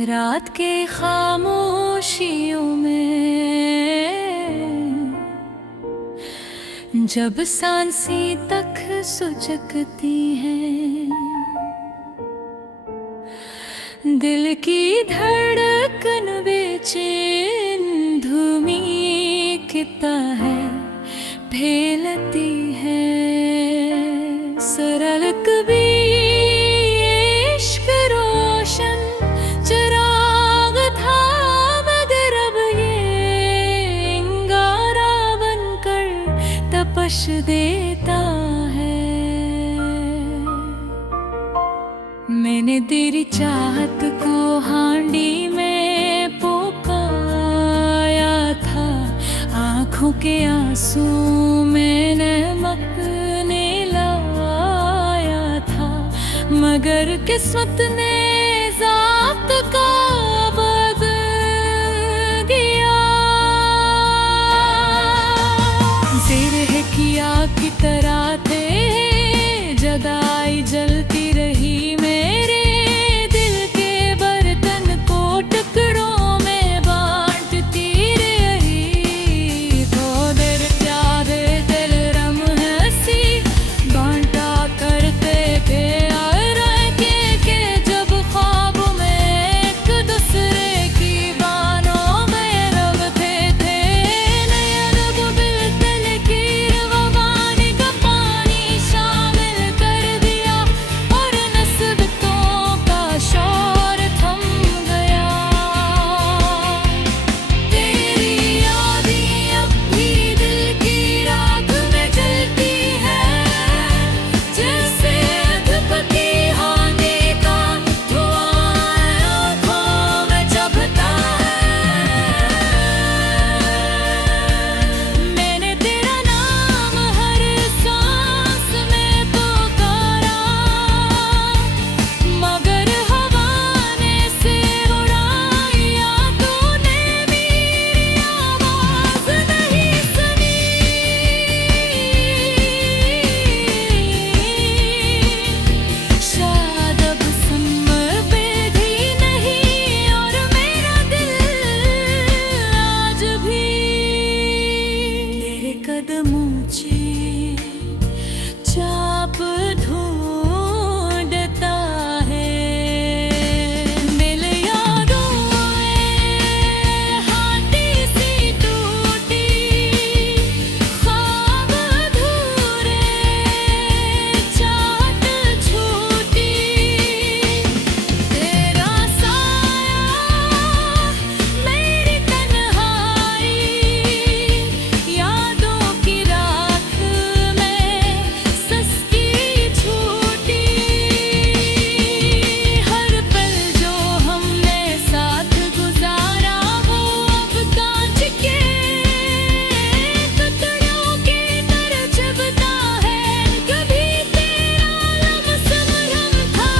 रात के खामोशियों में जब सांसें तक सुचकती हैं, दिल की धड़कन बेचैन धूमिकता है, फैलती है। सरल कभी इश्क रोशन चिराग था, मगर अब ये अंगारा बनकर तपश देता है। मैंने तेरी चाहत को हांडी में पोकाया था, आँखों के आंसू मैंने अपने लाया था, मगर किस्मत ने ज़ाब्त का बदल दिया। ज़ेर किया की तरह थे जदाई जलती रही, मेरे दिल के बर्तन को टुकड़ों में बांटती रही। तो देर प्यारे दिल रम हंसी बांटा करते थे, और के जब ख्वाब में एक दूसरे की बानों में रखते थे। नयन बिल्कुल की रवानी का पानी शामिल कर दिया, और नस्बतों का शोर थम गया। तेरी यादें अब भी दिल की राख में जलती है, जैसे अधपति हांडी का धुआं आँखों में चुभता है। मैंने तेरा नाम हर सांस में पुकारा, मगर हवा ने से उड़ाया, तूने मेरी आवाज़ नहीं सुनी। शायद अब समर्पित ही नहीं, और मेरा दिल आज भी तेरे कदमों ऊंचे चाप ढूंढता है। दिल यादों में हांडी सी टूटी, ख्वाब अधूरे चाहत छूटी। तेरा साया मेरी तन्हाई, यादों की राख में सस्ती छूटी। हर पल जो हमने साथ गुजारा, वो अब कांच के टुकड़ों की तरह चुभता है। कभी तेरा लम्स मरहम था,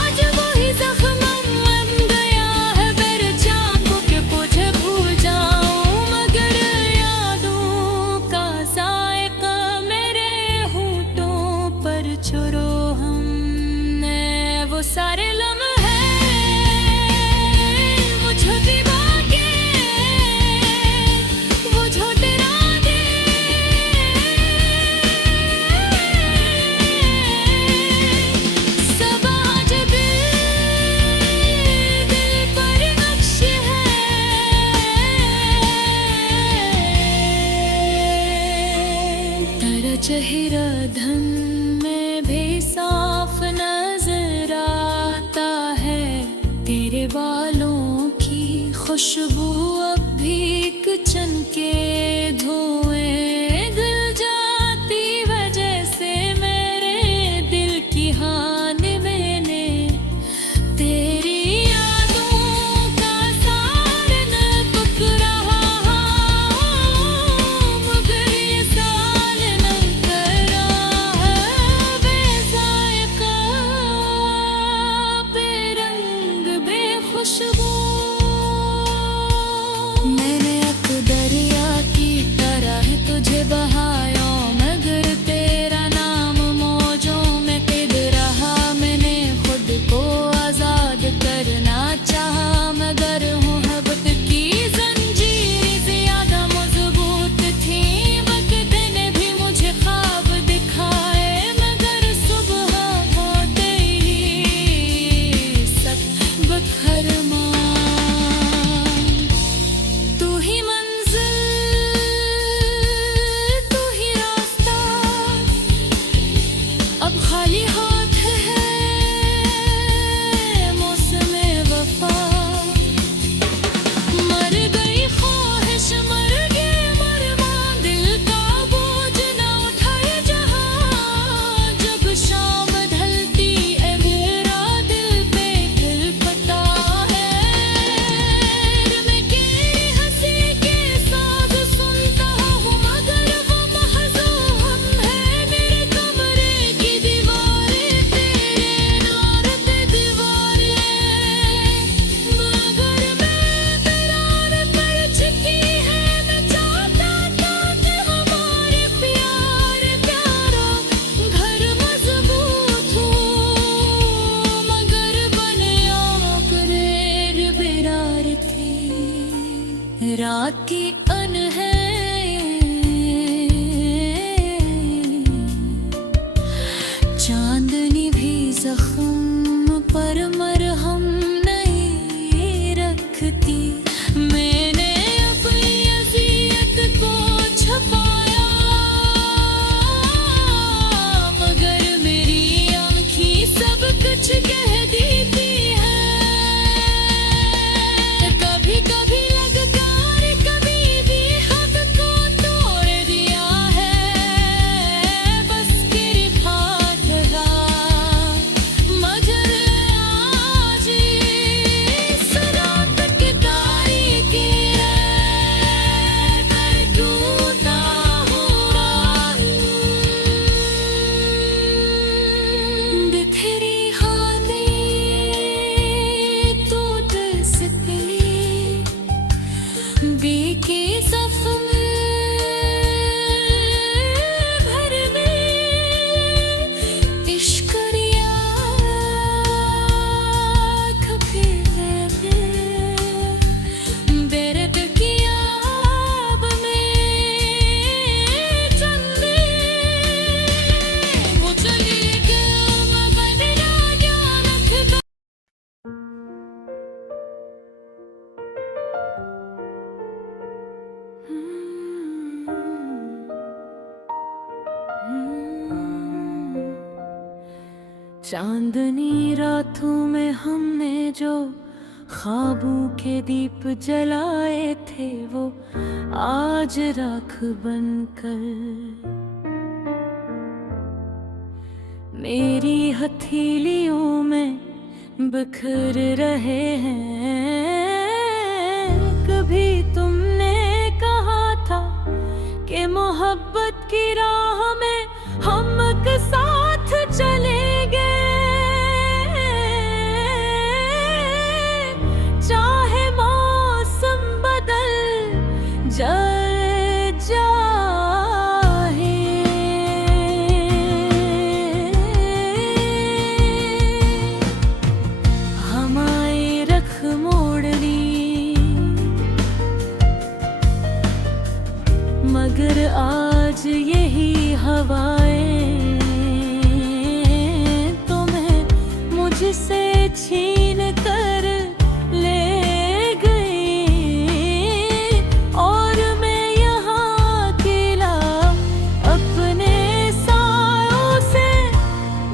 आज वही जख्म बन गया है। फिर चाहूं कि तुझे भूल जाऊं, मगर यादों का जायका मेरे होठों पर छोड़ो हमने। वो सारे लम्हे, वो छोटी बातें, वो छोटे रागे, सब आज दिल पर नक्श है। तेरा चेहरा धन में भी साफ नजर आता है, तेरे बालों की खुशबू अब भी किचन के धुएं घुल जाती वजह से। मेरे दिल की हान मैंने तेरी यादों का सार न पकड़ा, मगर ये साल न करा है। बेज़ायका बेरंग बेखुशबू, मैंने अब दरिया की तरह तुझे बहाया, मगर तेरा नाम मौजों में कैद रहा। मैंने खुद को आजाद करना चाहा, रात की अनहै चांदनी भी जख्म पर मरहम नहीं रखती। मैंने अपनी अज़ियत को छुपाया मगर मेरी आँखें सब कुछ कह देती है। कभी कभी लगकार कभी भी हद को तोड़ दिया है। बस गिरफ्तार था मगर आज इस रात की तारीकी कर टूटा हुआ बिखरी टूट सकती बेके जख्म भर में इश्क रिया खपे दर्द की आब में चंदे वो चली गया मैं बदला गया रखता। चांदनी रातों में हमने जो ख्वाबों के दीप जलाए थे वो आज राख बनकर मेरी हथेलियों में बिखर रहे हैं। कभी तुमने कहा था कि मोहब्बत की राह में हम एक साथ चलेंगे चाहे मौसम बदल जाए। हमारे रख मोड़ ली मगर आज यही हवाएं तुम्हें मुझसे छीन कर ले गई और मैं यहाँ अकेला अपने सायों से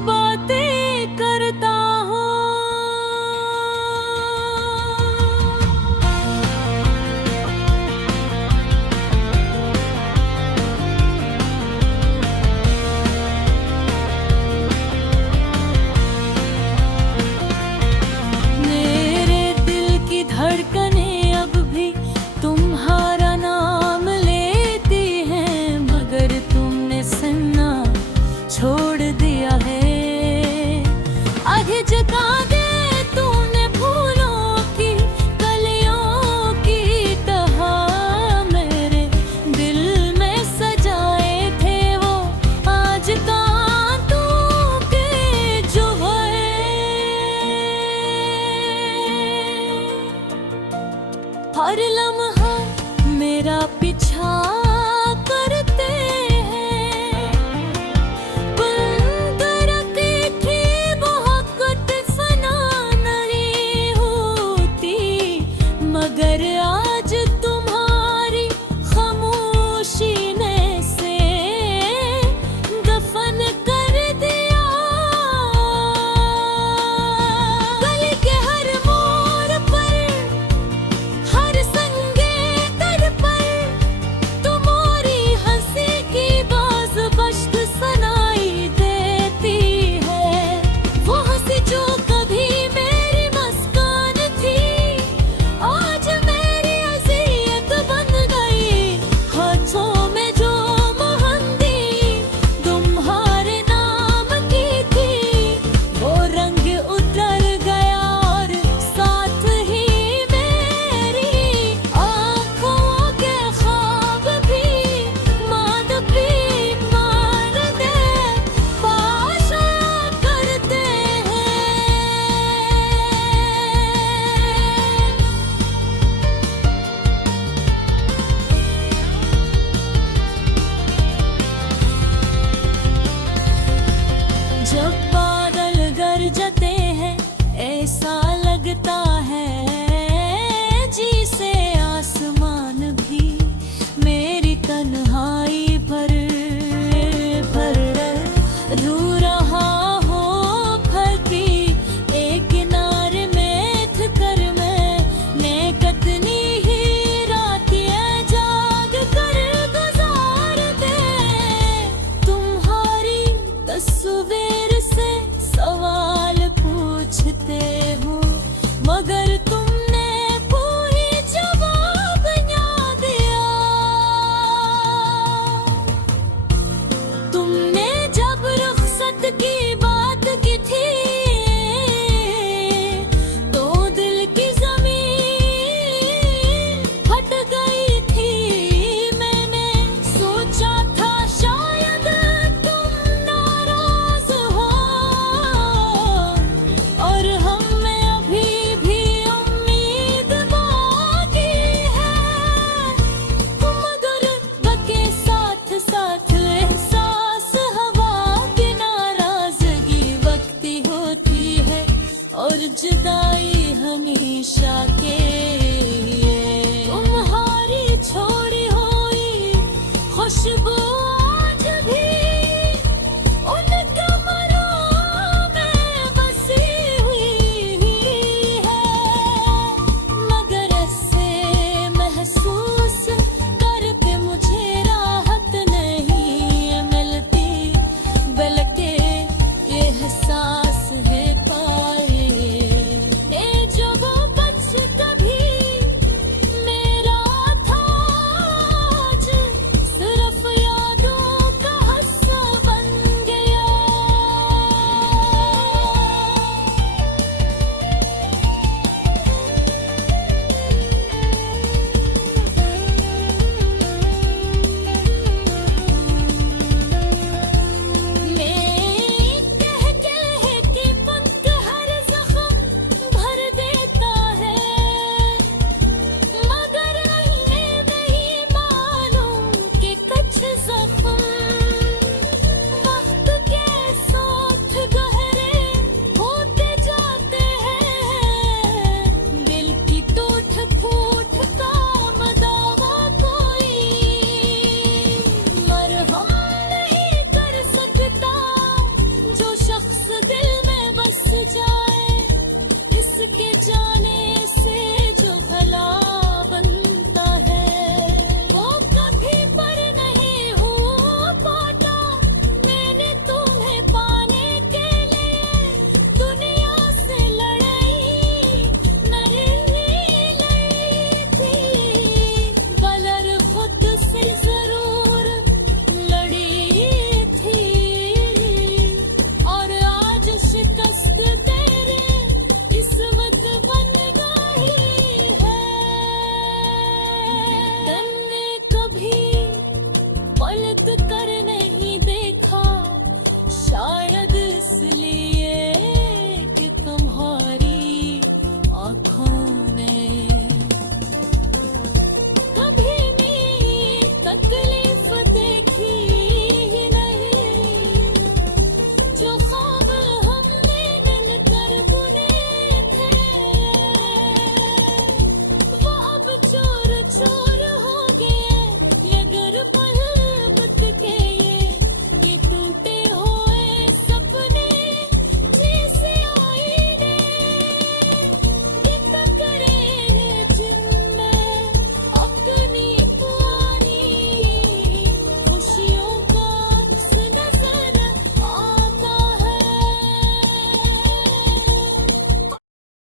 बातें करता हूँ। मेरे दिल की धड़कनें अब भी तुम्हारा नाम लेती हैं मगर तुमने सुनना छोड़ दिया है। आगे जगा दे तूने फूलों की कलियों की तरह मेरे दिल में सजाए थे वो आज कांटों के जो हर लम्हा मेरा पीछा करते हैं। बंद रखी थी बहुत सना नहीं होती मगर